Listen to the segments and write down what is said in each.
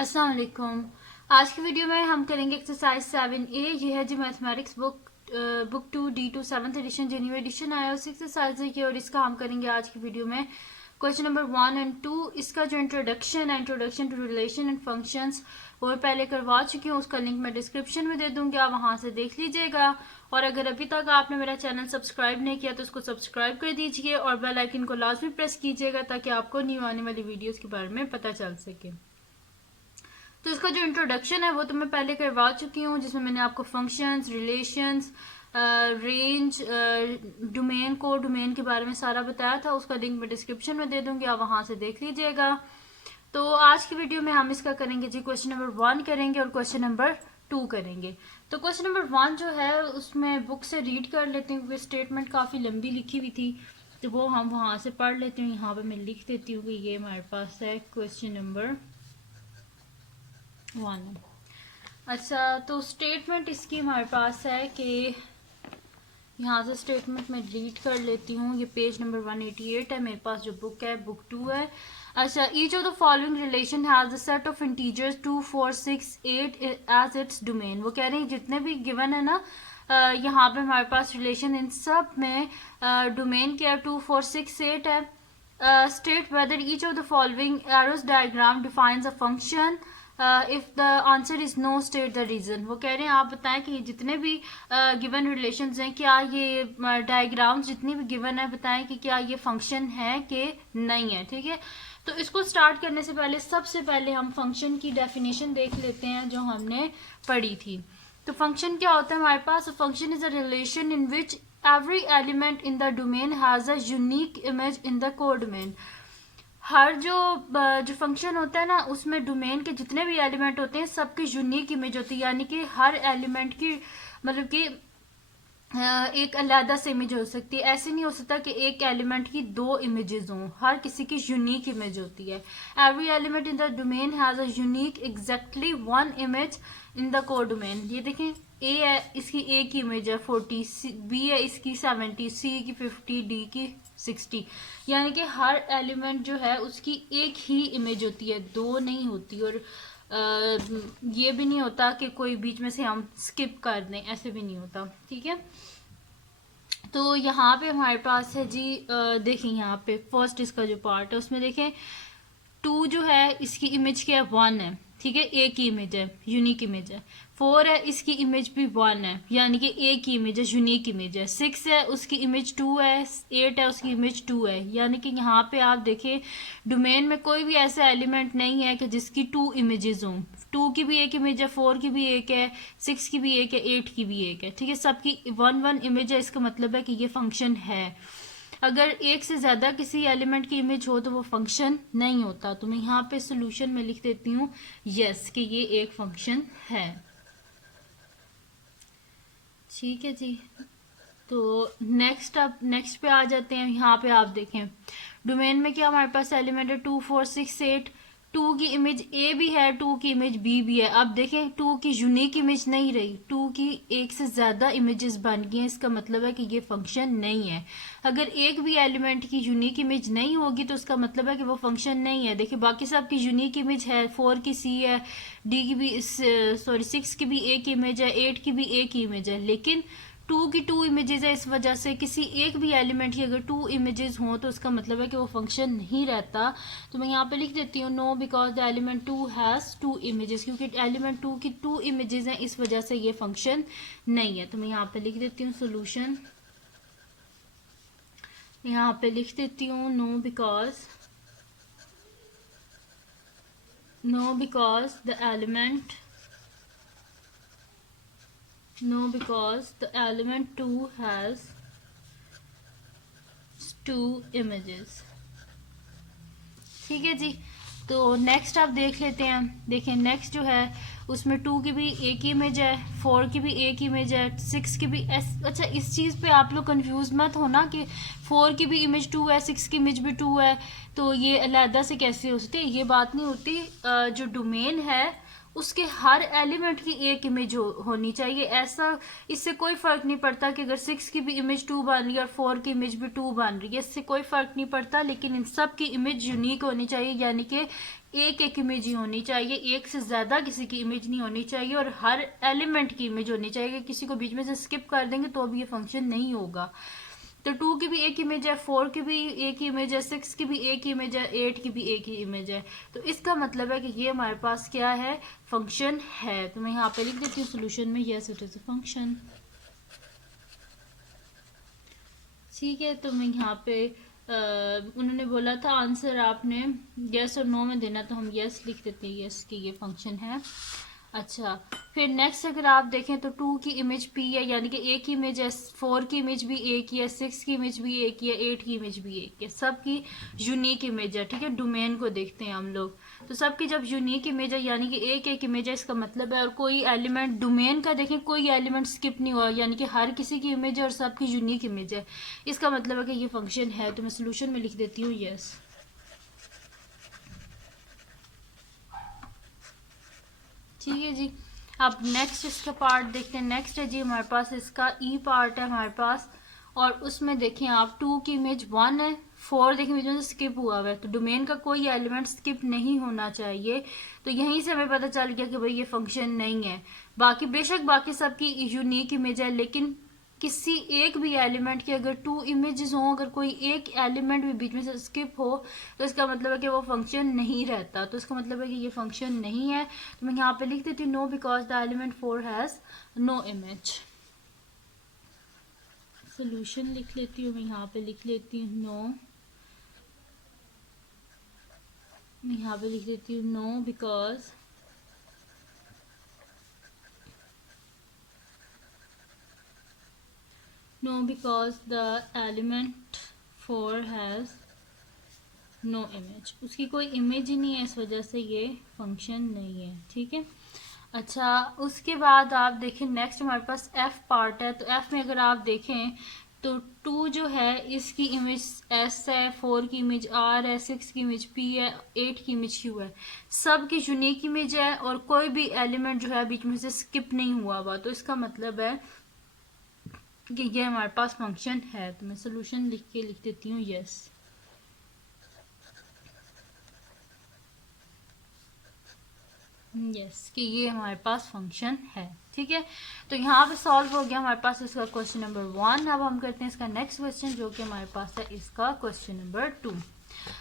अस्सलाम वालेकुम। आज की वीडियो में हम करेंगे एक्सरसाइज 7A। ये है जी mathematics book 2D2 7th edition genuine edition आया उस एक्सरसाइज की, और इसका हम करेंगे आज की वीडियो में क्वेश्चन नंबर 1 और 2। इसका जो इंट्रोडक्शन है, introduction to relation and functions, वो मैं पहले करवा चुकी हूँ। उसका लिंक मैं डिस्क्रिप्शन में दे दूंगी, आप वहां से देख लीजिएगा। और अगर अभी तक आपने मेरा चैनल सब्सक्राइब नहीं किया तो उसको सब्सक्राइब कर दीजिए और बेल आइकन को लाजमी प्रेस कीजिएगा ताकि आपको न्यू आने वाली वीडियोस के बारे में पता चल सके। तो इसका जो इंट्रोडक्शन है वो तो मैं पहले करवा चुकी हूँ, जिसमें मैंने आपको फंक्शंस, रिलेशंस, रेंज, डोमेन को डोमेन के बारे में सारा बताया था। उसका लिंक मैं डिस्क्रिप्शन में दे दूंगी, आप वहां से देख लीजिएगा। तो आज की वीडियो में हम इसका करेंगे जी, क्वेश्चन नंबर 1 करेंगे और क्वेश्चन नंबर 2 करेंगे। तो क्वेश्चन नंबर 1 जो है उसमें बुक से रीड कर लेते हैं क्योंकि स्टेटमेंट काफ़ी लंबी लिखी हुई थी, तो वो हम वहां से पढ़ लेते हैं। यहाँ पे मैं लिख देती हूँ कि ये हमारे पास है क्वेश्चन नंबर 1। अच्छा, तो स्टेटमेंट इसकी हमारे पास है कि यहाँ से स्टेटमेंट मैं रीड कर लेती हूँ। ये पेज नंबर 188 है मेरे पास, जो बुक है बुक 2 है। अच्छा, each of the following relation has the set of integers 2, 4, 6, 8 as its domain. वो कह रहे हैं जितने भी गिवन है ना, यहाँ पे हमारे पास रिलेशन, इन सब में डोमेन क्या है, 2, 4, 6, 8 है। State whether each of the following arrows diagram defines a function, if the answer is no state the reason. वो कह रहे हैं आप बताएं कि जितने भी गिवन रिलेशंस हैं, क्या ये डायग्राम्स जितनी भी गिवन है, बताएं कि क्या ये फंक्शन है कि नहीं है। ठीक है, तो इसको स्टार्ट करने से पहले सबसे पहले हम फंक्शन की डेफिनेशन देख लेते हैं जो हमने पढ़ी थी। तो फंक्शन क्या होता है हमारे पास? Function is a relation in which every element in the domain has a unique image in the codomain. हर जो फंक्शन होता है ना, उसमें डोमेन के जितने भी एलिमेंट होते हैं सबकी यूनिक इमेज होती है, यानी कि हर एलिमेंट की मतलब कि एक अलग से इमेज हो सकती है। ऐसे नहीं हो सकता कि एक एलिमेंट की दो इमेजेस हों, हर किसी की यूनिक इमेज होती है। Every element in the domain has a unique exactly one image in the code domain. ये देखें, ए है, इसकी ए की इमेज है 40, बी है इसकी 70, सी की 50, डी की 60। यानी कि हर एलिमेंट जो है उसकी एक ही इमेज होती है, दो नहीं होती। और ये भी नहीं होता कि कोई बीच में से हम स्किप कर दें, ऐसे भी नहीं होता। ठीक है, तो यहाँ पे हमारे पास है जी, देखें यहाँ पे फर्स्ट इसका जो पार्ट है उसमें देखें 2 जो है इसकी इमेज क्या है, 1 है। ठीक है, एक ही इमेज है, यूनिक इमेज है। 4 है, इसकी इमेज भी 1 है, यानी कि एक ही इमेज है, यूनिक इमेज है। 6 है, उसकी इमेज 2 है। 8 है, उसकी इमेज 2 है। यानी कि यहाँ पे आप देखें डोमेन में कोई भी ऐसा एलिमेंट नहीं है कि जिसकी 2 इमेजेस हों। 2 की भी एक इमेज है, 4 की भी एक है, 6 की भी एक है, 8 की भी एक है। ठीक है, सबकी 1 इमेज है। इसका मतलब है कि ये फंक्शन है। अगर एक से ज्यादा किसी एलिमेंट की इमेज हो तो वो फंक्शन नहीं होता। तो मैं यहाँ पे सोल्यूशन में लिख देती हूँ यस कि ये एक फंक्शन है। ठीक है जी, तो नेक्स्ट पे आ जाते हैं। यहाँ पे आप देखें डोमेन में क्या हमारे पास एलिमेंट है 2, 4, 6, 8। 2 की इमेज ए भी है, 2 की इमेज बी भी है। अब देखें 2 की यूनिक इमेज नहीं रही, 2 की एक से ज्यादा इमेजेस बन गई हैं। इसका मतलब है कि ये फंक्शन नहीं है। अगर एक भी एलिमेंट की यूनिक इमेज नहीं होगी तो उसका मतलब है कि वो फंक्शन नहीं है। देखिए बाकी सब की यूनिक इमेज है, 4 की सी है, डी की भी सॉरी 6 की भी एक इमेज है, 8 की भी एक ही इमेज है, लेकिन 2 की 2 इमेजेस है। इस वजह से किसी एक भी एलिमेंट की अगर 2 इमेजेस हों तो उसका मतलब है कि वो फंक्शन नहीं रहता। तो मैं यहाँ पे लिख देती हूँ no because the element 2 has 2 images, क्योंकि एलिमेंट 2 की 2 इमेजेस हैं, इस वजह से ये फंक्शन नहीं है। तो मैं यहाँ पे लिख देती हूँ सोल्यूशन, यहाँ पे लिख देती हूँ no because the element because the element 2 has 2 images। ठीक है जी, तो नेक्स्ट आप देख लेते हैं। देखें नेक्स्ट जो है उसमें 2 की भी एक ही इमेज है, 4 की भी एक इमेज है, 6 की भी अच्छा इस चीज़ पे आप लोग कंफ्यूज मत होना कि 4 की भी इमेज 2 है, 6 की इमेज भी 2 है, तो ये अलहदा से कैसे हो सकती है। ये बात नहीं होती। जो डोमेन है उसके हर एलिमेंट की एक इमेज होनी चाहिए। ऐसा इससे कोई फर्क नहीं पड़ता कि अगर 6 की भी इमेज 2 बन रही है और 4 की इमेज भी 2 बन रही है, इससे कोई फर्क नहीं पड़ता, लेकिन इन सब की इमेज यूनिक होनी चाहिए, यानी कि एक एक इमेज ही होनी चाहिए, एक से ज्यादा किसी की इमेज नहीं होनी चाहिए, और हर एलिमेंट की इमेज होनी चाहिए। किसी को बीच में से स्किप कर देंगे तो अब ये फंक्शन नहीं होगा। तो 2 की भी एक इमेज है, 4 की भी एक ही इमेज है, 6 की भी एक ही इमेज है, 8 की भी एक ही इमेज है। तो इसका मतलब है कि ये हमारे पास क्या है, फंक्शन है। तो मैं यहाँ पे लिख देती हूँ सोल्यूशन में, yes it is a function. ठीक है, तो मैं यहाँ पे उन्होंने बोला था आंसर आपने यस और नो में देना, तो हम यस लिख देते हैं, यस कि ये फंक्शन है। अच्छा, फिर नेक्स्ट अगर आप देखें तो 2 की इमेज p है, यानी कि एक ही इमेज है, 4 की इमेज भी एक ही है, 6 की इमेज भी एक ही है, 8 की इमेज भी एक है, सबकी यूनिक इमेज है। ठीक है, डोमेन को देखते हैं हम लोग, तो सबकी जब यूनिक इमेज है यानी कि एक एक इमेज है, इसका मतलब है, और कोई एलिमेंट डोमेन का देखें कोई एलिमेंट स्किप नहीं हुआ, यानी कि हर किसी की इमेज है और सबकी यूनिक इमेज है, इसका मतलब है कि ये फंक्शन है। तो मैं सोल्यूशन में लिख देती हूँ यस। ठीक है जी, अब नेक्स्ट इसका पार्ट देखते हैं। नेक्स्ट है जी हमारे पास इसका ई पार्ट है हमारे पास, और उसमें देखें आप 2 की इमेज 1 है, 4 देखें इमेज में स्किप हुआ हुआ है, तो डोमेन का कोई एलिमेंट स्किप नहीं होना चाहिए। तो यहीं से हमें पता चल गया कि भाई ये फंक्शन नहीं है। बाकी बेशक बाकी सबकी यूनिक इमेज है, लेकिन किसी एक भी एलिमेंट की अगर 2 इमेजेस हों, अगर कोई एक एलिमेंट भी बीच में से स्किप हो, तो इसका मतलब है कि वो फंक्शन नहीं रहता। तो इसका मतलब है कि ये फंक्शन नहीं है। तो मैं यहाँ पे लिख देती हूँ no because the element 4 has no image. Solution लिख लेती हूँ, मैं यहाँ पे लिख लेती हूँ नो, मैं यहाँ पे लिख देती हूँ no because the element 4 has no image, उसकी कोई इमेज ही नहीं है, इस वजह से ये फंक्शन नहीं है। ठीक है, अच्छा उसके बाद आप देखें नेक्स्ट हमारे पास एफ पार्ट है। तो एफ में अगर आप देखें तो 2 जो है इसकी इमेज एस है, 4 की इमेज आर है, 6 की इमेज पी है, 8 की इमेज क्यू है, सब की यूनिक इमेज है, और कोई भी एलिमेंट जो है बीच में से स्किप नहीं हुआ हुआ। तो इसका मतलब है कि ये हमारे पास फंक्शन है। तो मैं सोल्यूशन लिख के लिख देती हूँ यस। यस कि ये हमारे पास फंक्शन है। ठीक है, तो यहाँ पे सॉल्व हो गया हमारे पास इसका क्वेश्चन नंबर 1। अब हम करते हैं इसका नेक्स्ट क्वेश्चन, जो कि हमारे पास है इसका क्वेश्चन नंबर 2।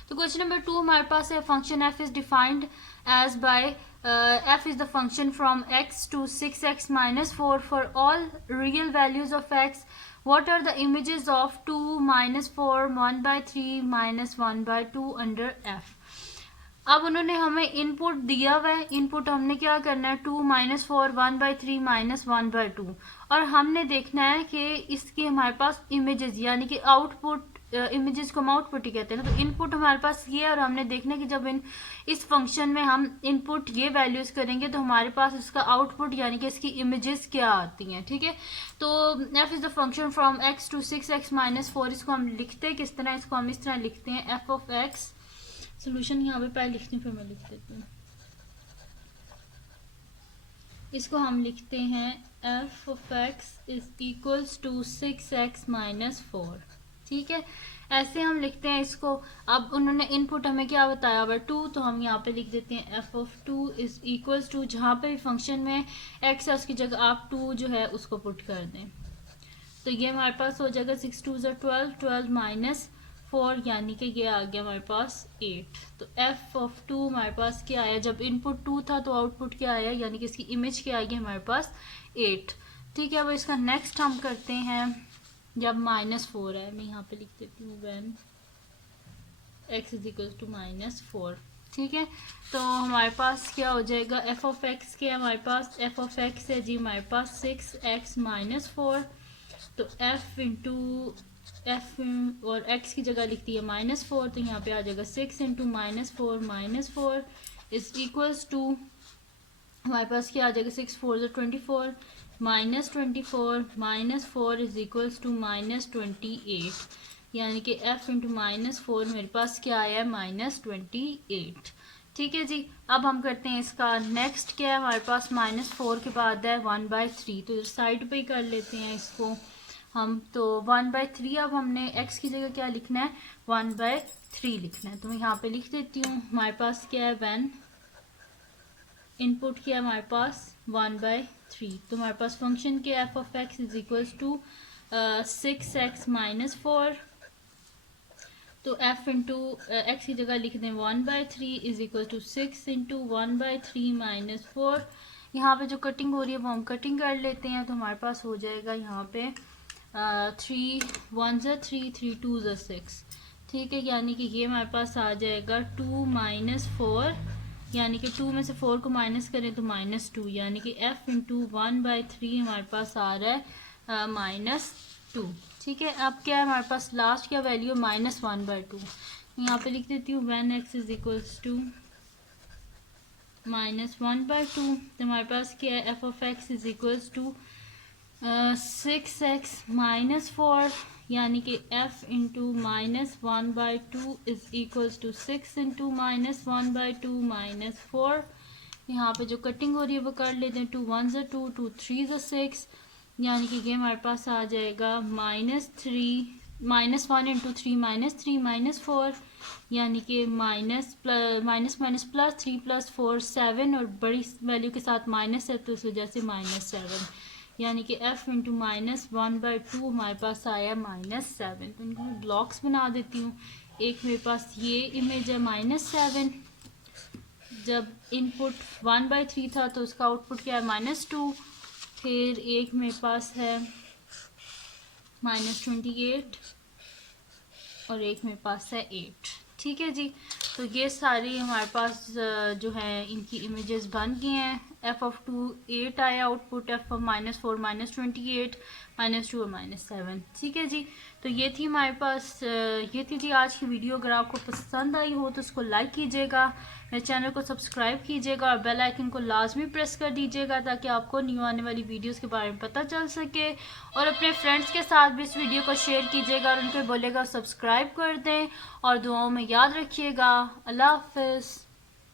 तो क्वेश्चन नंबर 2 हमारे पास है function f is defined as by f is the function from x to 6x minus 4 for all real values of x. What are the images of 2 minus 4 1/3 minus 1/2 under f? अब उन्होंने हमें input दिया हुआ है, input हमने क्या करना है 2 माइनस 4 1/3 माइनस 1/2, और हमने देखना है कि इसकी हमारे पास इमेजेस यानी कि आउटपुट, इमेजेस को हम आउटपुट ही कहते हैं ना। तो इनपुट हमारे पास ये है, और हमने देखना है कि जब इस फंक्शन में हम इनपुट ये वैल्यूज करेंगे तो हमारे पास इसका आउटपुट यानी कि इसकी इमेजेस क्या आती हैं। ठीक है, तो f is the function from x to 6x minus 4, इसको हम लिखते हैं किस तरह, इसको हम इस तरह लिखते हैं एफ ऑफ एक्स। सोल्यूशन यहाँ पे पहले लिखती हूँ फिर मैं लिख देती हूँ, इसको हम लिखते हैं f of x is equals to 6x minus 4। ठीक है, ऐसे हम लिखते हैं इसको। अब उन्होंने इनपुट हमें क्या बताया हुआ 2, तो हम यहाँ पे लिख देते हैं f of 2 is equals to, जहाँ पे भी फंक्शन में एक्स है उसकी जगह आप 2 जो है उसको पुट कर दें, तो ये हमारे पास हो जाएगा 6 2 12, 12 माइनस 4 यानी कि ये आ गया हमारे पास 8। तो एफ ऑफ 2 हमारे पास क्या आया, जब इनपुट 2 था तो आउटपुट क्या आया, यानी कि इसकी इमेज क्या आएगी हमारे पास 8। ठीक है, अब इसका नेक्स्ट हम करते हैं जब -4 है, मैं यहाँ पे लिख देती हूँ when x is equal to -4। ठीक है, तो हमारे पास क्या हो जाएगा एफ ऑफ एक्स के, हमारे पास एफ ऑफ एक्स है जी हमारे पास 6x -4, तो f इंटू एफ और x की जगह लिखती है -4, तो यहाँ पे आ जाएगा 6 इंटू -4 इज इक्वल्स टू, हमारे पास क्या आ जाएगा 6 4 24 -24 -4 इज इक्वल्स टू -28, यानी कि f इंटू -4 मेरे पास क्या आया है -28। ठीक है जी। अब हम करते हैं इसका नेक्स्ट क्या है हमारे पास -4 के बाद है 1/3, तो साइड पे ही कर लेते हैं इसको हम। तो 1/3 अब हमने x की जगह क्या लिखना है 1/3 लिखना है, तो मैं यहाँ पे लिख देती हूँ। हमारे पास क्या है व्हेन इनपुट क्या है हमारे पास 1/3, तो हमारे पास फंक्शन के f of x is equals to 6x - 4, तो f इंटू एक्स की जगह लिख दें 1/3 इज इक्वल टू 6 इंटू 1/3 - 4। यहाँ पे जो कटिंग हो रही है वो हम कटिंग कर लेते हैं, तो हमारे पास हो जाएगा यहाँ पे 3 1 ज़ा 3 3 2 ज़ा 6, ठीक है। यानी कि ये हमारे पास आ जाएगा 2 - 4, यानी कि 2 में से 4 को माइनस करें तो -2, यानी कि f इंटू 1/3 हमारे पास आ रहा है -2, ठीक है। अब क्या है हमारे पास लास्ट क्या वैल्यू -1/2, यहाँ पे लिख देती हूँ when x is equals to -1/2, तो हमारे पास क्या है f of x is equals to 6x - 4, यानी कि f into -1/2 is equals to 6 into -1/2 - 4। यहाँ पे जो कटिंग हो रही है वो कर लेते हैं, 2 1 ज़ा 2 2 3 ज़ा 6, यानी कि ये हमारे पास आ जाएगा -1 इंटू 3 -3 - 4, यानी कि माइनस माइनस प्लस 3 + 4 7, और बड़ी वैल्यू के साथ माइनस है तो इस वजह से -7, यानी कि f इंटू -1/2 हमारे पास आया -7। तो इनको मैं ब्लॉक्स बना देती हूँ। एक मेरे पास ये इमेज है -7, जब इनपुट 1/3 था तो उसका आउटपुट क्या है -2। फिर एक मेरे पास है -28 और एक मेरे पास है 8, ठीक है जी। तो ये सारी हमारे पास जो है इनकी इमेजेस बन गई हैं। f ऑफ 2 8 आया आउटपुट, f ऑफ -4 -28 -2 और -7, ठीक है जी। तो ये थी हमारे पास ये थी जी आज की वीडियो। अगर आपको पसंद आई हो तो उसको लाइक कीजिएगा, मेरे चैनल को सब्सक्राइब कीजिएगा और बेल आइकन को लाजमी प्रेस कर दीजिएगा ताकि आपको न्यू आने वाली वीडियोस के बारे में पता चल सके। और अपने फ्रेंड्स के साथ भी इस वीडियो को शेयर कीजिएगा और उनको बोलेगा सब्सक्राइब कर दें, और दुआओं में याद रखिएगा। अल्लाह हाफ़िज़।